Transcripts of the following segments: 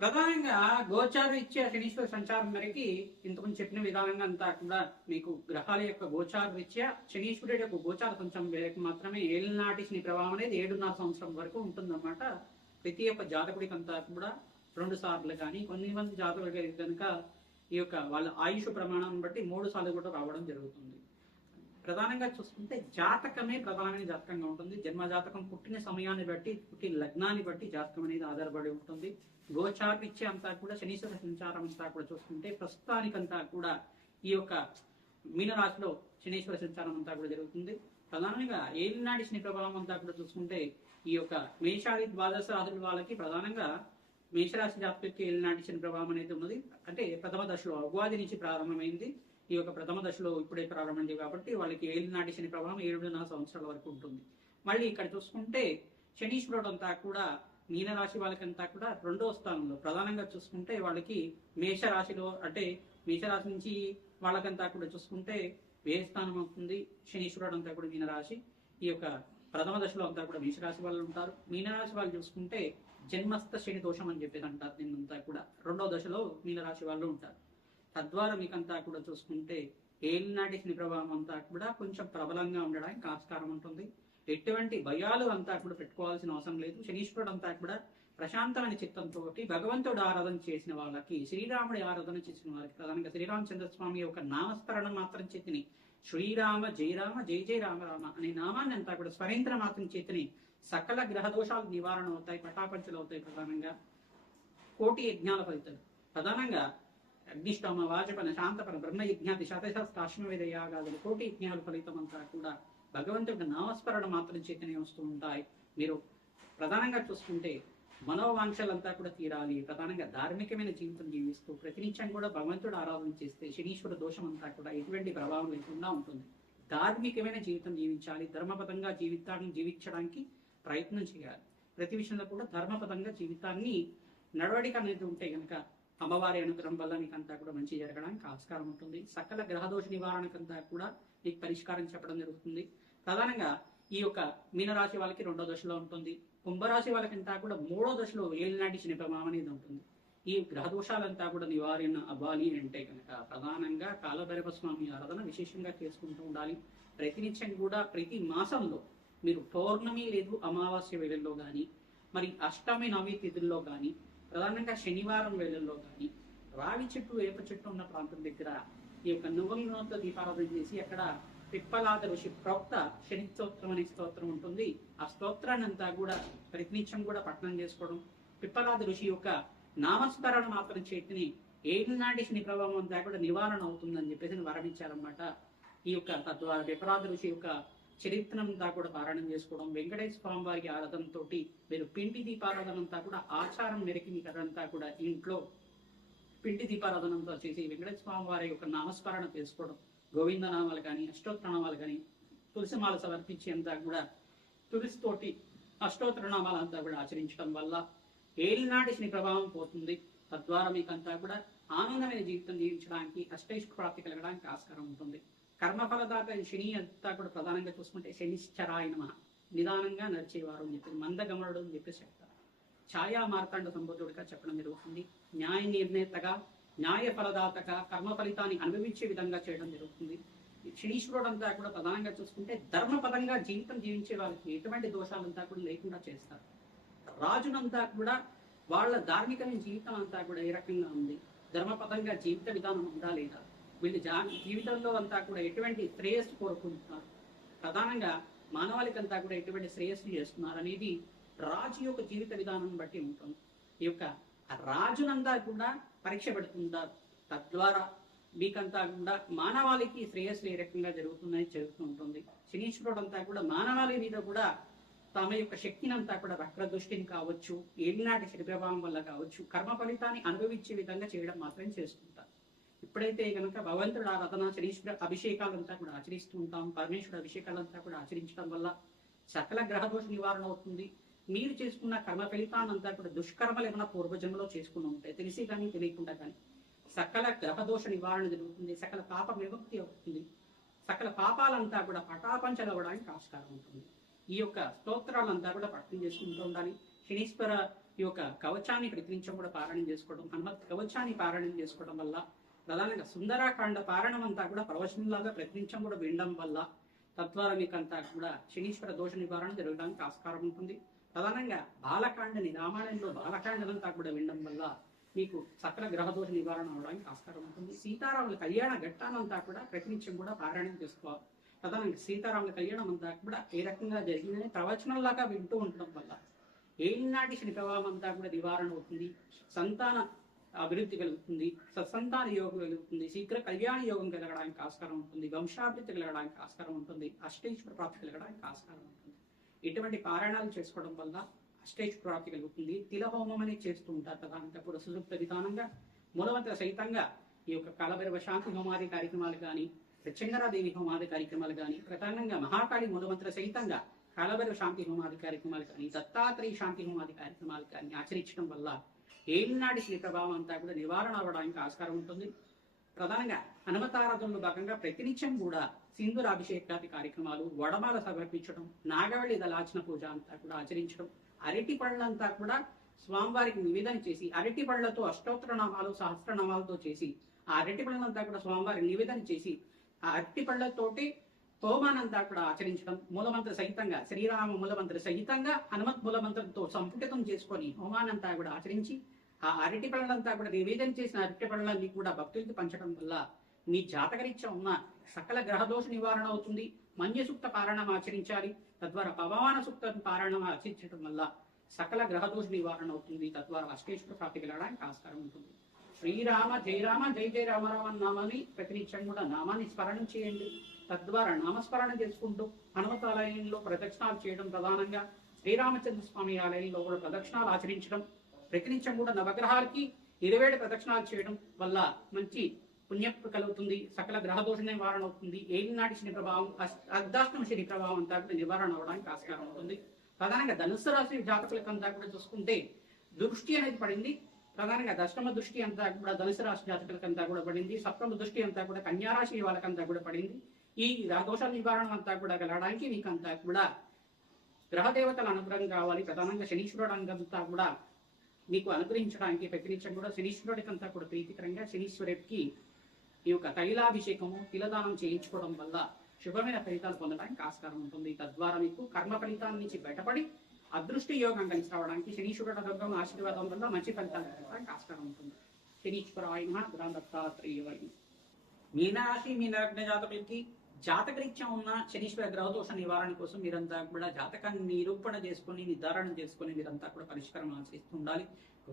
ప్రధానంగా గోచార రీత్యా శనీశ్వర సంచారం మేరకి ఇంతకుముందు చెప్పిన విధానంగా అంతా కూడా మీకు గ్రహాల యొక్క గోచార రీత్యా శనీశ్వరుడు యొక్క గోచార సంచారం మేరకు మాత్రమే ఏళ్ళనాటి శని ప్రభావం అనేది 7.5 సంవత్సరం వరకు ఉంటుందన్నమాట. ప్రతి ఒక్క జాతకుడికి అంతా కూడా 2 సార్లు కానీ కొన్ని మంది జాతకులకి కనుక ఈ యొక్క వాళ్ళ ఆయుష్ ప్రమాణాన్ని బట్టి 3 సార్లు కూడా రావడం జరుగుతుంది. ప్రధానంగా చూసుకుంటే జాతకమే ప్రధానమైన జాతకంగా ఉంటుంది. జన్మ జాతకం పుట్టిన సమయాన్ని బట్టి పుట్టిన లగ్నాన్ని బట్టి జాతకం అనేది ఆధారపడి ఉంటుంది. గోచారీత్య అంతా కూడా శనీశ్వర సంచారం అంతా కూడా చూసుకుంటే ప్రస్తుతానికంతా కూడా ఈ యొక్క మీనరాశిలో శనీశ్వర సంచారం అంతా కూడా జరుగుతుంది. ప్రధానంగా ఏలినాటి శని ప్రభావం అంతా కూడా చూసుకుంటే ఈ యొక్క మేషాది ద్వాదశ రాశుల వాళ్ళకి ప్రధానంగా మేషరాశి జాతకులకి ఏలినాటి శని ప్రభావం అనేది ఉన్నది. అంటే ప్రథమ దశలో ఉగాది నుంచి ప్రారంభమైంది. ఈ యొక్క ప్రథమ దశలో ఇప్పుడే ప్రారంభమైంది కాబట్టి వాళ్ళకి ఏలినాటి శని ప్రభావం 7.5 సంవత్సరాల వరకు ఉంటుంది. మళ్ళీ ఇక్కడ చూసుకుంటే శనీశ్వరుడు అంతా కూడా మీనరాశి వాళ్ళకంతా కూడా 2వ స్థానంలో ప్రధానంగా చూసుకుంటే వాళ్ళకి మేషరాశిలో అంటే మేషరాశి నుంచి వాళ్ళకంతా కూడా చూసుకుంటే వ్యయ స్థానం అవుతుంది. శనీశ్వరుడు అంతా కూడా మీనరాశి. ఈ యొక్క ప్రథమ దశలో అంతా కూడా మేషరాశి వాళ్ళు ఉంటారు. మీనరాశి వాళ్ళు చూసుకుంటే జన్మస్థ శని దోషం అని చెప్పేసి అంటారు. దీన్నంతా కూడా 2వ దశలో మీనరాశి వాళ్ళు ఉంటారు. తద్వారా మీకంతా కూడా చూసుకుంటే ఏలినాటి శని ప్రభావం అంతా కూడా కొంచెం ప్రబలంగా ఉండడానికి ఆస్కారం ఉంటుంది. ఎటువంటి భయాలు అంతా కూడా పెట్టుకోవాల్సిన అవసరం లేదు. శనీశ్వరుడు అంతా కూడా ప్రశాంతమైన చిత్తంతో భగవంతుడు ఆరాధన చేసిన వాళ్ళకి, శ్రీరాముడి ఆరాధన చేసిన వారికి, ప్రధానంగా శ్రీరామచంద్ర స్వామి యొక్క నామస్మరణ మాత్రం చేతిని శ్రీరామ జయ రామ జయ జయ రామ రామ అనే నామాన్ని అంతా కూడా స్వరేంద్ర మాత్రం చేతిని సకల గ్రహ దోషాలు నివారణ అవుతాయి, పటాపంచలు అవుతాయి. ప్రధానంగా కోటి యజ్ఞాల ఫలితాలు ప్రధానంగా అగ్నిష్టమ వాజపన శాంతపన బ్రహ్మయజ్ఞాతి శతశాస్త్రాశ్వమేధ యాగాదులు కోటి యజ్ఞాల ఫలితం అంతా కూడా భగవంతుడి నామస్మరణ మాత్రం చేతనే వస్తూ ఉంటాయి. మీరు ప్రధానంగా చూసుకుంటే మనోవాంఛలంతా కూడా తీరాలి. ప్రధానంగా ధార్మికమైన జీవితం జీవిస్తూ ప్రతినిత్యం కూడా భగవంతుడు ఆరాధన చేస్తే శనీశ్వర దోషం అంతా కూడా ఎటువంటి ప్రభావం లేకుండా ఉంటుంది. ధార్మికమైన జీవితం జీవించాలి. ధర్మపదంగా జీవితాన్ని జీవించడానికి ప్రయత్నం చేయాలి. ప్రతి విషయంలో కూడా ధర్మపదంగా జీవితాన్ని నడవడిక అనేది ఉంటే కనుక అమ్మవారి అనుగ్రహం వల్ల నీకంతా కూడా మంచి జరగడానికి ఆస్కారం ఉంటుంది. సకల గ్రహదోష నివారణకంతా కూడా నీకు పరిష్కారం చెప్పడం జరుగుతుంది. ప్రధానంగా ఈ యొక్క మీనరాశి వాళ్ళకి 2వ దశలో ఉంటుంది. కుంభరాశి వాళ్ళకంతా కూడా 3వ దశలో ఏలినాటి శని ప్రభావం అనేది ఉంటుంది. ఈ గ్రహదోషాలంతా కూడా నివారణ అవ్వాలి అంటే కనుక ప్రధానంగా కాలభైరవ స్వామి ఆరాధన విశేషంగా చేసుకుంటూ ఉండాలి. ప్రతినిత్యం కూడా ప్రతి మాసంలో మీరు పౌర్ణమి లేదు అమావాస్య వేళల్లో కానీ, మరి అష్టమి నవమి తిథుల్లో కానీ, ప్రధానంగా శనివారం వేళల్లో కానీ రావి చెట్టు వేప చెట్టు ఉన్న ప్రాంతం దగ్గర ఈ యొక్క నువ్వుల నూనెతో దీపారాధన చేసి అక్కడ పిప్పలాద ఋషి ప్రోక్త శని స్తోత్రం అనే స్తోత్రం ఉంటుంది. ఆ స్తోత్రాన్ని అంతా కూడా ప్రతినిత్యం కూడా పఠనం చేసుకోవడం, పిప్పలాద ఋషి యొక్క నామస్మరణ మాత్రం చేతిని ఏలినాటి శని ప్రభావం అంతా కూడా నివారణ అవుతుందని చెప్పేసి వరణించారన్నమాట. ఈ యొక్క తద్వారా పిప్పలాద ఋషి యొక్క చరిత్రంతా కూడా పారాయణం చేసుకోవడం, వెంకటేశ్వర స్వామి వారికి ఆరాధనతో మీరు పిండి దీపారాధన అంతా కూడా ఆచారం మేరకు మీకు అదంతా కూడా ఇంట్లో పిండి దీపారాధనంతో చేసి వెంకటేశ్వర స్వామి వారి యొక్క నామస్మరణ చేసుకోవడం, గోవిందనామాలు కానీ అష్టోత్తరనామాలు కానీ తులసిమాల సమర్పించి అంతా కూడా తులసితోటి అష్టోత్తరనామాలు అంతా కూడా ఆచరించడం వల్ల ఏలినాటి శని ప్రభావం పోతుంది. తద్వారా మీకంతా కూడా ఆనందమైన జీవితం జీవించడానికి అష్టైష్ట ప్రాప్తి కలగడానికి ఆస్కారం ఉంటుంది. కర్మఫలదాత శని అంతా కూడా ప్రధానంగా చూసుకుంటే శనిశ్చరాయ నమః, నిదానంగా నడిచేవారు అని చెప్పి మందగమనుడు అని చెప్పేసి చెప్తారు. ఛాయా మార్తాండ సంబోధుడిగా చెప్పడం జరుగుతుంది. న్యాయ నిర్ణేతగా, న్యాయ ఫలదాతగా కర్మ ఫలితాన్ని అనుభవించే విధంగా చేయడం జరుగుతుంది. శనీశ్వరుడు అంతా కూడా ప్రధానంగా చూసుకుంటే ధర్మపదంగా జీవితం జీవించే వాళ్ళకి ఎటువంటి దోషాలంతా కూడా లేకుండా చేస్తారు. రాజునంతా కూడా వాళ్ళ ధార్మికమైన జీవితం అంతా కూడా ఏ రకంగా ఉంది, ధర్మపదంగా జీవిత విధానం ఉందా లేదా, వీళ్ళు జీవితంలో అంతా కూడా ఎటువంటి శ్రేయస్సు కోరుకుంటున్నారు, ప్రధానంగా మానవాళికంతా కూడా ఎటువంటి శ్రేయస్సు చేస్తున్నారు అనేది రాజు యొక్క జీవిత విధానం బట్టి ఉంటుంది. ఈ యొక్క రాజునంతా కూడా పరీక్ష పెడుతుంటారు. తద్వారా మీకంతా కూడా మానవాళికి శ్రేయస్సు ఏ రకంగా జరుగుతుందని జరుగుతూ ఉంటుంది. శనీశ్వరుడు అంతా కూడా మానవాళి మీద కూడా తమ యొక్క శక్తిని అంతా కూడా వక్ర దృష్టిని కావచ్చు, ఏలినాటి శని ప్రభావం వల్ల కావచ్చు, కర్మ ఫలితాన్ని అనుభవించే విధంగా చేయడం మాత్రమే చేస్తుంటారు. ఇప్పుడైతే కనుక భగవంతుడు ఆరాధన శనీశ్వర అభిషేకాలంతా కూడా ఆచరిస్తూ ఉంటాం. పరమేశ్వరుడు అభిషేకాలంతా కూడా ఆచరించడం వల్ల సకల గ్రహదోష నివారణ అవుతుంది. మీరు చేసుకున్న కర్మ ఫలితాన్నంతా కూడా దుష్కర్మలు ఏమైనా పూర్వజన్మలో చేసుకుని ఉంటాయి, తెలిసి కానీ తెలియకుండా కానీ సకల గ్రహదోష నివారణ జరుగుతుంది. సకల పాప విముక్తి అవుతుంది. సకల పాపాలంతా కూడా పటాపంచలవడానికి ఆస్కారం ఉంటుంది. ఈ యొక్క స్తోత్రాలంతా కూడా పఠనం చేసుకుంటూ ఉండాలి. శనీశ్వర ఈ యొక్క కవచాన్ని ప్రతినిత్యం కూడా పారాయణం చేసుకోవడం, హనుమత్ కవచాన్ని పారాయణం చేసుకోవడం వల్ల, ప్రధానంగా సుందరాకాండ పారాయణం అంతా కూడా ప్రవచనంలాగా ప్రతినిత్యం కూడా వినడం వల్ల తద్వారా మీకంతా కూడా శనీశ్వర దోష నివారణ జరగడానికి ఆస్కారం ఉంటుంది. ప్రధానంగా బాలకాండని, రామాయణంలో బాలకాండనంతా కూడా వినడం వల్ల మీకు సకల గ్రహ దోష నివారణ అవడానికి ఆస్కారం ఉంటుంది. సీతారాముల కళ్యాణ ఘట్టానంతా కూడా ప్రతినిత్యం కూడా పారాయణం చేసుకోవాలి. ప్రధానంగా సీతారాముల కళ్యాణం అంతా కూడా ఏ రకంగా జరిగిందని ప్రవచనంలాగా వింటూ ఉండడం వల్ల ఏనాటి శని ప్రభావం అంతా కూడా నివారణ అవుతుంది. సంతాన అభివృద్ధి కలుగుతుంది, సత్సంతాన యోగం కలుగుతుంది, శీఘ్ర కళ్యాణ యోగం కలగడానికి ఆస్కారం ఉంటుంది, వంశాభివృద్ధి కలగడానికి ఆస్కారం ఉంటుంది, అష్టైశ్వర ప్రాప్తి కలగడానికి ఆస్కారం ఉంటుంది. ఇటువంటి పారాయణాలు చేసుకోవడం వల్ల అష్టైశ్వర ప్రాప్తి కలుగుతుంది. తిలహోమం అనేది చేస్తూ ఉంటారు ప్రధానంగా కూడా సుసూక్త విధానంగా, మూలవంతుల సహితంగా ఈ యొక్క కాలభైరవ శాంతి హోమాది కార్యక్రమాలు కానీ, ప్రత్యంగరాదేవి హోమాది కార్యక్రమాలు కానీ, ప్రధానంగా మహాకాళి మూలవంతుల సహితంగా కాలభైరవ శాంతి హోమాది కార్యక్రమాలు కానీ, దత్తాత్రేయ శాంతి హోమాది కార్యక్రమాలు కానీ ఆచరించడం వల్ల ఏనాటి శని ప్రభావం అంతా కూడా నివారణ అవ్వడానికి ఆస్కారం ఉంటుంది. ప్రధానంగా హనుమతారాధనలో భాగంగా ప్రతినిత్యం కూడా సింధూరాభిషేకాది కార్యక్రమాలు, వడమాల సమర్పించడం, నాగవళి దళార్చన పూజ అంతా కూడా ఆచరించడం, అరటి పళ్ళంతా కూడా స్వామివారికి నివేదన చేసి, అరటి పళ్ళతో అష్టోత్తర నామాలు సహస్రనామాలతో చేసి, ఆ అరటి పళ్ళంతా కూడా స్వామివారికి నివేదన చేసి, ఆ అరటి పళ్ళతోటి హోమానంతా కూడా ఆచరించడం, మూలమంత్ర సహితంగా శ్రీరామ మూలమంత్ర సహితంగా హనుమత్ మూలమంత్రంతో సంపుటితం చేసుకొని హోమానంతా కూడా ఆచరించి, ఆ అరటి పళ్ళంతా కూడా నివేదన చేసిన అరటి పళ్ళని కూడా భక్తులకి పంచడం వల్ల మీ జాతకరీత్యా ఉన్న సకల గ్రహదోష నివారణ అవుతుంది. మన్య సూక్త పారాయణం ఆచరించాలి, తద్వారా పవమాన సూక్త పారాయణం ఆచరించడం వల్ల సకల గ్రహదోష నివారణ అవుతుంది. తద్వారా అష్టేశ్వర ప్రాప్తి కలగడానికి ఆస్కారం ఉంటుంది. శ్రీరామ జయ రామ జయ జయ రామ రామ నామాన్ని ప్రతినిత్యం కూడా నామాన్ని స్మరణం చేయండి. తద్వారా నామస్మరణ చేసుకుంటూ హనుమతాలయంలో ప్రదక్షిణాలు చేయడం, ప్రధానంగా శ్రీరామచంద్ర స్వామి ఆలయంలో కూడా ప్రదక్షిణాలు ఆచరించడం, ప్రతినిత్యం కూడా నవగ్రహాలకి 27 ప్రదక్షిణాలు చేయడం వల్ల మంచి పుణ్యం కలుగుతుంది. సకల గ్రహదోష నివారణ అవుతుంది. ఏలినాటి శని ప్రభావం, అర్ధాష్టమ శని ప్రభావం అంతా కూడా నివారణ అవడానికి ఆస్కారం ఉంటుంది. ప్రధానంగా ధనుస్సు రాశి జాతకులకంతా కూడా చూసుకుంటే దృష్టి అనేది పడింది. ప్రధానంగా దశమ దృష్టి అంతా కూడా ధనుసు రాశి జాతకులకంతా కూడా పడింది. సప్తమ దృష్టి అంతా కూడా కన్యారాశి వాళ్ళకంతా కూడా పడింది. ఈ దోషాల నివారణ అంతా కూడా కలగడానికి మీకంతా కూడా గ్రహదేవతల అనుగ్రహం కావాలి. ప్రధానంగా శనీశ్వరుడు అంతా కూడా మీకు అనుగ్రహించడానికి ప్రతినిత్యం కూడా శనీశ్వరుడికంతా కూడా ప్రీతికరంగా శనీశ్వరుడికి ఈ యొక్క తైలాభిషేకము, తిలదానం చేయించుకోవడం వల్ల శుభమైన ఫలితాలు పొందడానికి ఆస్కారం ఉంటుంది. తద్వారా మీకు కర్మ ఫలితాల నుంచి బయటపడి అదృష్ట యోగం కలిసి రావడానికి శనీశ్వరుడు అనుగ్రహం ఆశీర్వాదం వల్ల మంచి ఫలితాలు పొందడానికి ఆస్కారం ఉంటుంది. శనీశ్వరాయ నమః. దత్తాత్రేయాయ నమః. మీనరాశి, మీన లగ్న జాతకులకి జాతకరీత్యా ఉన్న శనీశ్వర గ్రహదోష నివారణ కోసం మీరంతా కూడా జాతకాన్ని నిరూపణ చేసుకుని, నిర్ధారణ చేసుకుని మీరంతా కూడా పరిష్కారం ఆచరిస్తూ ఉండాలి.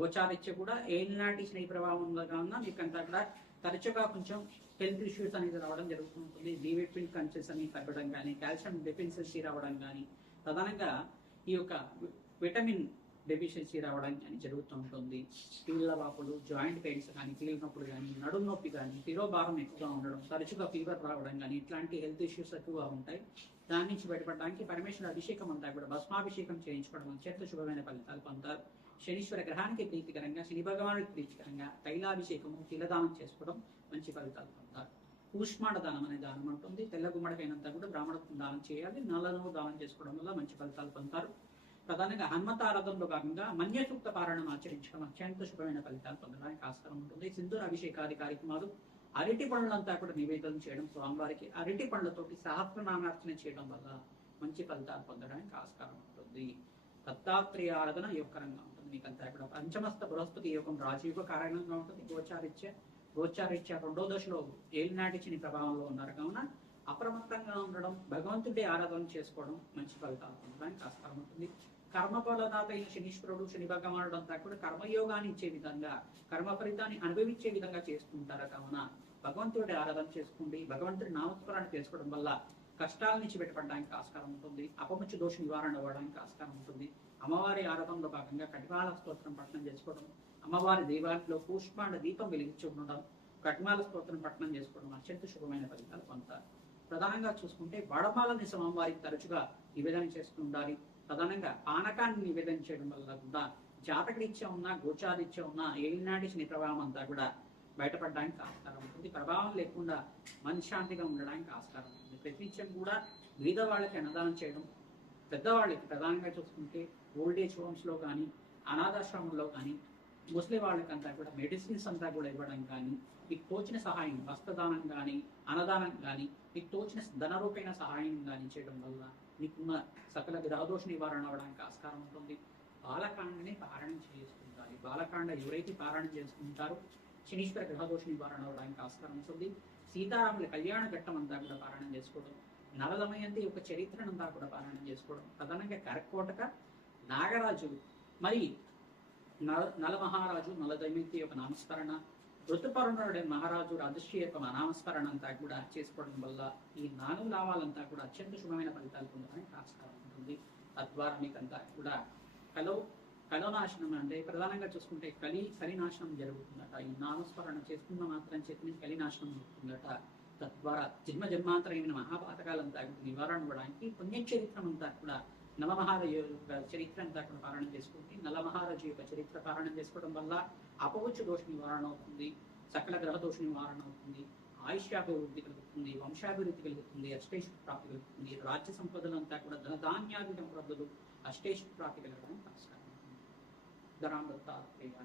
గోచారీత్య కూడా ఏనాటి శని ప్రభావంలో ఉన్న మీకంతా కూడా తరచుగా కొంచెం హెల్త్ ఇష్యూస్ అనేది రావడం జరుగుతూ ఉంటుంది. డి విటమిన్ కన్సెస్ అని తగ్గడం కానీ, కాల్షియం డెఫిషియన్సీ రావడం కానీ, ప్రధానంగా ఈ యొక్క విటమిన్ డెఫిషియన్సీ రావడం కానీ జరుగుతూ ఉంటుంది. కీళ్ళ వాపులు, జాయింట్ పెయిన్స్ కానీ, కీళ్ళ నొప్పులు కానీ, నడుము నొప్పి కానీ, శిరోభారం ఎక్కువగా ఉండడం, తరచుగా ఫీవర్ రావడం కానీ, ఇట్లాంటి హెల్త్ ఇష్యూస్ ఎక్కువగా ఉంటాయి. దాని నుంచి బయటపడడానికి పరమేశ్వర అభిషేకం అంతా కూడా భస్మాభిషేకం చేయించుకోవడం అత్యంత శుభమైన ఫలితాలు పొందుతారు. శనీశ్వర గ్రహానికి ప్రీతికరంగా, శని భగవానికి ప్రీతికరంగా తైలాభిషేకము, తిలదానం చేసుకోవడం మంచి ఫలితాలు పొందుతారు. కూష్మాండ దానం అనే దానం ఉంటుంది. తెల్ల గుమ్మడికైనంతా కూడా బ్రాహ్మణకు దానం చేయాలి. నల్లను దానం చేసుకోవడం వల్ల మంచి ఫలితాలు పొందుతారు. ప్రధానంగా హనుమతారాధనలో భాగంగా మన్య సూక్త పారాయణం ఆచరించడం అత్యంత శుభమైన ఫలితాలు పొందడానికి ఆస్కారం ఉంటుంది. సింధూర అభిషేకాది కార్యక్రమాలు, అరటి పండ్లంతా కూడా నివేదన చేయడం స్వామివారికి, అరటి పండ్లతోటి సహస్రనామార్చన చేయడం వల్ల మంచి ఫలితాలు పొందడానికి ఆస్కారం ఉంటుంది. దత్తాత్రేయ ఆరాధన యోగకరంగా ఉంటుంది. మీకంతా కూడా పంచమస్త బృహస్పతి యోగం రాజయోగ కారణంగా ఉంటుంది. గోచారీత్యా 2వ దశలో ఏలినాటి శని ప్రభావంలో ఉన్నారు కావున అప్రమత్తంగా ఉండడం, భగవంతుడి ఆరాధన చేసుకోవడం మంచి ఫలితాలు పొందడానికి ఆస్కారం ఉంటుంది. కర్మఫలదాత అయిన శనీశ్వరుడు, శని భగవానుడు అంతా కూడా కర్మయోగాన్ని ఇచ్చే విధంగా, కర్మ ఫలితాన్ని అనుభవించే విధంగా చేసుకుంటారు కావున భగవంతుడి ఆరాధన చేసుకోండి. భగవంతుడి నామస్మరణ చేసుకోవడం వల్ల కష్టాల నుంచి బయటపడడానికి ఆస్కారం ఉంటుంది. అపముచ్చు దోష నివారణ అవ్వడానికి ఆస్కారం ఉంటుంది. అమ్మవారి ఆరాధనలో భాగంగా కటిమాల స్తోత్రం పఠనం చేసుకోవడం, అమ్మవారి దేవాలయంలో కూష్మాండ దీపం వెలిగించి ఉండడం, కటిమాల స్తోత్రం పఠనం చేసుకోవడం అత్యంత శుభమైన ఫలితాలు పొందుతారు. ప్రధానంగా చూసుకుంటే వడమాలని స్వామివారికి తరచుగా నివేదన చేస్తూ ఉండాలి. ప్రధానంగా పానకాన్ని నివేదన చేయడం వల్ల కూడా జాతకరీత్యా ఉన్న, గోచారీత్యా ఉన్న ఏలినాటి శని ప్రభావం అంతా కూడా బయటపడడానికి ఆస్కారం ఉంటుంది. ప్రభావం లేకుండా మనశ్శాంతిగా ఉండడానికి ఆస్కారం ఉంటుంది. ప్రతినిత్యం కూడా బీద వాళ్ళకి అన్నదానం చేయడం, పెద్దవాళ్ళకి ప్రధానంగా చూసుకుంటే ఓల్డ్ ఏజ్ హోమ్స్లో కానీ, అనాథాశ్రమంలో కానీ ముసలి వాళ్ళకంతా కూడా మెడిసిన్స్ అంతా కూడా ఇవ్వడం కానీ, మీకు తోచిన సహాయం వస్త్రదానం కానీ, అన్నదానం కానీ, మీకు తోచిన ధనరూపైన సహాయం కానీ చేయడం వల్ల మీకున్న సకల గ్రహదోష నివారణ అవడానికి ఆస్కారం ఉంటుంది. బాలకాండని పారాయణం చేసుకుంటారు. ఈ బాలకాండ ఎవరైతే పారాయణం చేసుకుంటారో శనీశ్వర గ్రహదోష నివారణ అవడానికి ఆస్కారం ఉంటుంది. సీతారాముల కళ్యాణ ఘట్టం అంతా కూడా పారాయణం చేసుకోవడం, నలదమయంతి యొక్క చరిత్రనంతా కూడా పారాయణం చేసుకోవడం, ప్రధానంగా కరకోటక నాగరాజు మరి నలమహారాజు నలదమయంతి యొక్క నామస్మరణ, ఋతుపర్ణుడు మహారాజు రాజశ్రీ యొక్క నామస్మరణ అంతా కూడా చేసుకోవడం వల్ల ఈ 4 లాభాలంతా కూడా అత్యంత శుభమైన ఫలితాలు పొందడానికి ఆస్కారం ఉంటుంది. తద్వారా మీకంతా కూడా కలనాశనం అంటే ప్రధానంగా చూసుకుంటే కలినాశనం జరుగుతుందట. ఈ నామస్మరణ చేసుకున్న మాత్రం చేతి కలినాశనం అవుతుందట. తద్వారా జన్మాంతరమైన మహాపాతకాలంతా నివారణ అవ్వడానికి పుణ్యచరిత్రం అంతా కూడా నలమహారాజు యొక్క చరిత్ర అంతా కూడా పారాయణం చేసుకుంటే, నలమహారాజు యొక్క చరిత్ర పారాయణం చేసుకోవడం వల్ల అపవచ్చు దోష నివారణ అవుతుంది, సకల గ్రహ దోష నివారణ అవుతుంది, ఆయుష్యాభివృద్ధి కలుగుతుంది, వంశాభివృద్ధి కలుగుతుంది, అష్టేష్ ప్రాప్తి కలుగుతుంది, రాజ్య సంపదలంతా కూడా ధనధాన్యాది సంపదలు అష్టేష్ ప్రాప్తి కలగడానికి ఆస్కారం ఉంటుంది. ధనామృత